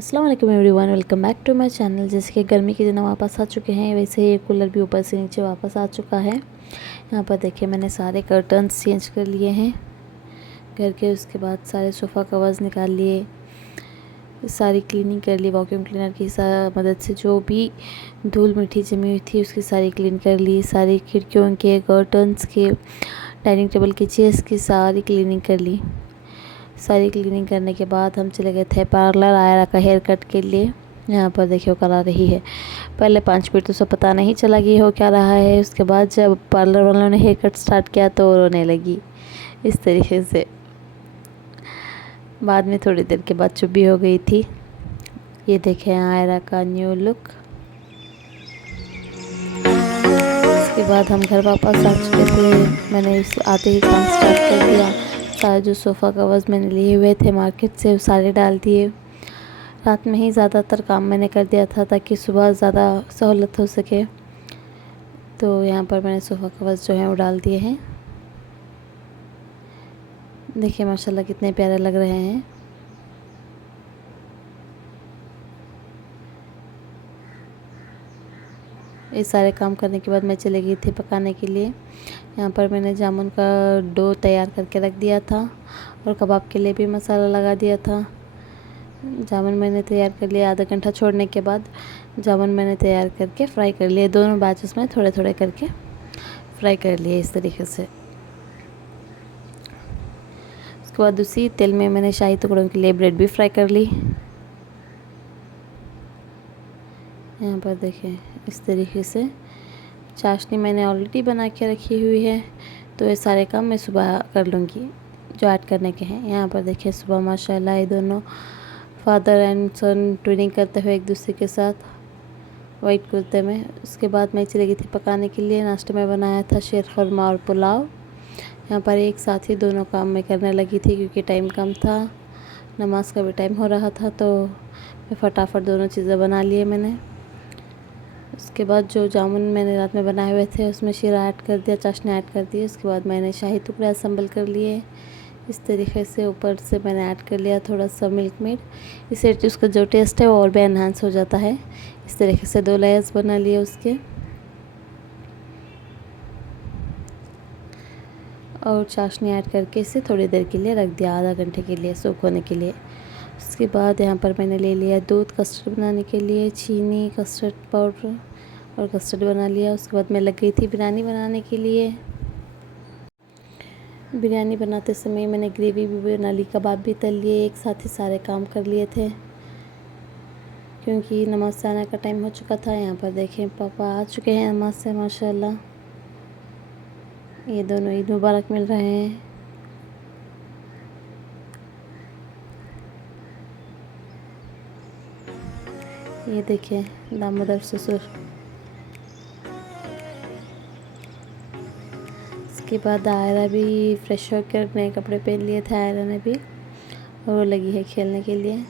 अस्सलाम वालेकुम everyone, welcome back to my channel. जैसे कि गर्मी के दिन वापस आ चुके हैं, वैसे ही कूलर भी ऊपर से नीचे वापस आ चुका है। यहाँ पर देखिए मैंने सारे कर्टन्स चेंज कर लिए हैं घर के। उसके बाद सारे सोफ़ा कवर्स निकाल लिए, सारी क्लीनिंग कर ली वैक्यूम क्लीनर की मदद से। जो भी धूल मिट्टी जमी हुई थी उसकी सारी क्लीन कर ली। सारी खिड़कियों के, कर्टन्स के, डाइनिंग टेबल की, चेयर्स की सारी क्लीनिंग कर ली। सारी क्लीनिंग करने के बाद हम चले गए थे पार्लर आयरा का हेयर कट के लिए। यहाँ पर देखिए वो करा रही है। पहले 5 मिनट तो सब पता नहीं चला कि हो क्या रहा है। उसके बाद जब पार्लर वालों ने हेयर कट स्टार्ट किया तो रोने लगी इस तरीके से। बाद में थोड़ी देर के बाद चुप भी हो गई थी। ये देखें आयरा का न्यू लुक। उसके बाद हम घर वापस आ चुके थे। मैंने इस आते ही काम स्टार्ट कर दिया। सारे जो सोफ़ा कवर्स मैंने लिए हुए थे मार्केट से वो सारे डाल दिए। रात में ही ज़्यादातर काम मैंने कर दिया था ताकि सुबह ज़्यादा सहूलत हो सके। तो यहाँ पर मैंने सोफ़ा कवर्स जो हैं वो डाल दिए हैं। देखिए माशाल्लाह कितने प्यारे लग रहे हैं। ये सारे काम करने के बाद मैं चली गई थी पकाने के लिए। यहाँ पर मैंने जामुन का डो तैयार करके रख दिया था और कबाब के लिए भी मसाला लगा दिया था। जामुन मैंने तैयार कर लिया। आधा घंटा छोड़ने के बाद जामुन मैंने तैयार करके फ्राई कर लिए। दोनों बैचेस में थोड़े थोड़े करके फ्राई कर लिए इस तरीके से। उसके बाद उसी तेल में मैंने शाही टुकड़ों के लिए ब्रेड भी फ्राई कर ली। यहाँ पर देखें इस तरीके से। चाशनी मैंने ऑलरेडी बना के रखी हुई है, तो ये सारे काम मैं सुबह कर लूँगी जो ऐड करने के हैं। यहाँ पर देखिए सुबह माशाल्लाह ये दोनों फादर एंड सन ट्विनिंग करते हुए एक दूसरे के साथ वाइट कुर्ते में। उसके बाद मैं चली गई थी पकाने के लिए। नाश्ते में बनाया था शीर खुरमा और पुलाव। यहाँ पर एक साथ ही दोनों काम मैं करने लगी थी क्योंकि टाइम कम था, नमाज का भी टाइम हो रहा था, तो मैं फटाफट दोनों चीज़ें बना लिए मैंने। उसके बाद जो जामुन मैंने रात में बनाए हुए थे उसमें शीरा ऐड कर दिया, चाशनी ऐड कर दी। उसके बाद मैंने शाही टुकड़े असम्बल कर लिए इस तरीके से। ऊपर से मैंने ऐड कर लिया थोड़ा सा मिल्क मेड। इससे उसका जो टेस्ट है वो और भी एनहांस हो जाता है। इस तरीके से 2 लेयर्स बना लिए उसके, और चाशनी ऐड करके इसे थोड़ी देर के लिए रख दिया, आधा घंटे के लिए सूख होने के लिए। उसके बाद यहाँ पर मैंने ले लिया दूध कस्टर्ड बनाने के लिए, चीनी, कस्टर्ड पाउडर और कस्टर्ड बना लिया। उसके बाद मैं लग गई थी बिरयानी बनाने के लिए। बिरयानी बनाते समय मैंने ग्रेवी भी बना ली, कबाब भी तल लिए, एक साथ ही सारे काम कर लिए थे क्योंकि नमाज से आने का टाइम हो चुका था। यहाँ पर देखें पापा आ चुके हैं नमाज से माशाल्लाह। ये दोनों ईद मुबारक मिल रहे हैं। ये देखिए दामाद और ससुर। उसके बाद आयरा भी फ्रेश होकर नए कपड़े पहन लिए थे आयरा ने भी, और वो लगी है खेलने के लिए।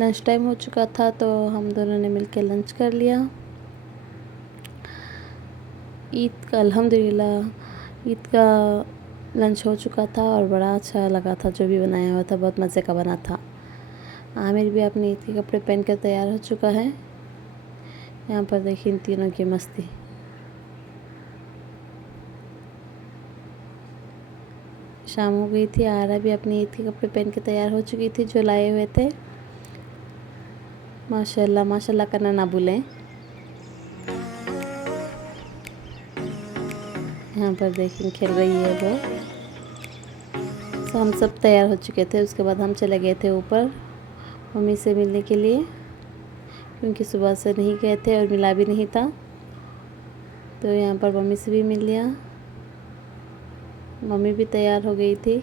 लंच टाइम हो चुका था तो हम दोनों ने मिलकर लंच कर लिया। ईद का अल्हम्दुलिल्लाह ईद का लंच हो चुका था और बड़ा अच्छा लगा था। जो भी बनाया हुआ था बहुत मज़े का बना था। आमिर भी अपने ईद के कपड़े पहन कर तैयार हो चुका है। यहाँ पर देखिए इन तीनों की मस्ती। शाम हो गई थी, आयरा भी अपने ईद के कपड़े पहन के तैयार हो चुकी थी जो लाए हुए थे। माशाल्लाह माशाल्लाह करना ना भूलें। यहाँ पर देखिए खेल रही है वो। तो हम सब तैयार हो चुके थे। उसके बाद हम चले गए थे ऊपर मम्मी से मिलने के लिए क्योंकि सुबह से नहीं गए थे और मिला भी नहीं था। तो यहाँ पर मम्मी से भी मिल लिया। मम्मी भी तैयार हो गई थी।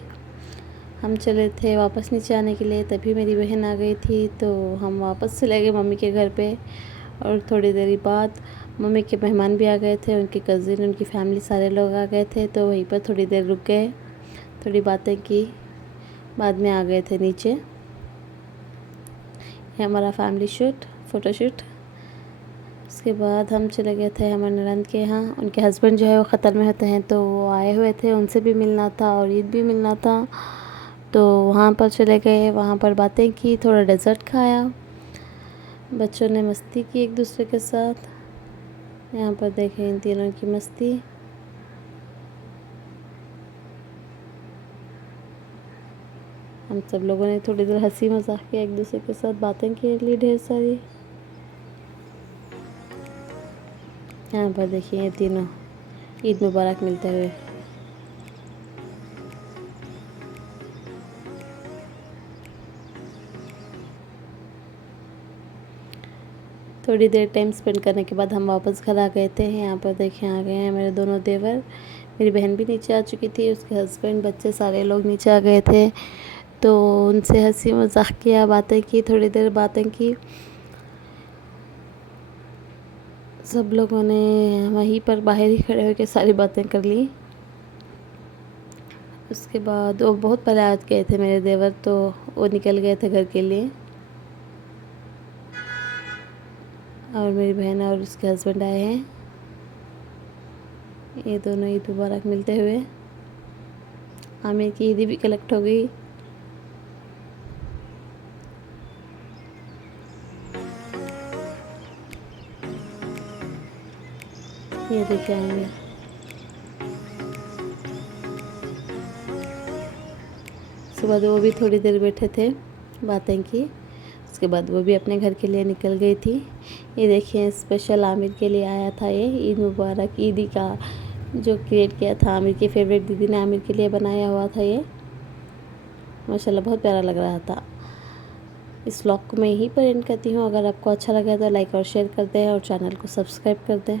हम चले थे वापस नीचे आने के लिए, तभी मेरी बहन आ गई थी तो हम वापस चले गए मम्मी के घर पे। और थोड़ी देर बाद मम्मी के मेहमान भी आ गए थे, उनके कज़िन, उनकी फैमिली, सारे लोग आ गए थे। तो वहीं पर थोड़ी देर रुक गए, थोड़ी बातें की, बाद में आ गए थे नीचे। ये हमारा फैमिली फ़ोटोशूट। उसके बाद हम चले गए थे हमारे ननद के यहाँ। उनके हस्बैंड जो है वो ख़तर में होते हैं तो वो आए हुए थे, उनसे भी मिलना था और ईद भी मिलना था। तो वहाँ पर चले गए, वहाँ पर बातें की, थोड़ा डेज़र्ट खाया, बच्चों ने मस्ती की एक दूसरे के साथ। यहाँ पर देखें इन तीनों की मस्ती। हम सब लोगों ने थोड़ी देर हंसी मजाक किया, एक दूसरे के साथ बातें की ली ढेर सारी। यहाँ पर देखिए ये तीनों ईद मुबारक मिलते हुए। थोड़ी देर टाइम स्पेंड करने के बाद हम वापस घर आ गए थे। यहाँ पर देखें आ गए हैं मेरे दोनों देवर, मेरी बहन भी नीचे आ चुकी थी, उसके हस्बैंड, बच्चे सारे लोग नीचे आ गए थे। तो उनसे हंसी मजाक किया, बातें की, थोड़ी देर बातें की। सब लोगों ने वहीं पर बाहर ही खड़े होकर सारी बातें कर ली। उसके बाद वो बहुत पहले आ गए थे मेरे देवर, तो वो निकल गए थे घर के लिए, और मेरी बहन और उसके हस्बैंड आए हैं। ये दोनों ईद मुबारक मिलते हुए। आमिर की ईदी भी कलेक्ट हो गई। ये देखिए आमिर। सुबह वो भी थोड़ी देर बैठे थे, बातें की, उसके बाद वो भी अपने घर के लिए निकल गई थी। ये देखिए स्पेशल आमिर के लिए आया था ये ईद मुबारक ईदी का जो क्रिएट किया था, आमिर की फेवरेट दीदी ने आमिर के लिए बनाया हुआ था ये। माशाल्लाह बहुत प्यारा लग रहा था। इस व्लॉग को मैं यहीं पर एंड करती हूँ। अगर आपको अच्छा लगा तो लाइक और शेयर कर दें और चैनल को सब्सक्राइब कर दें।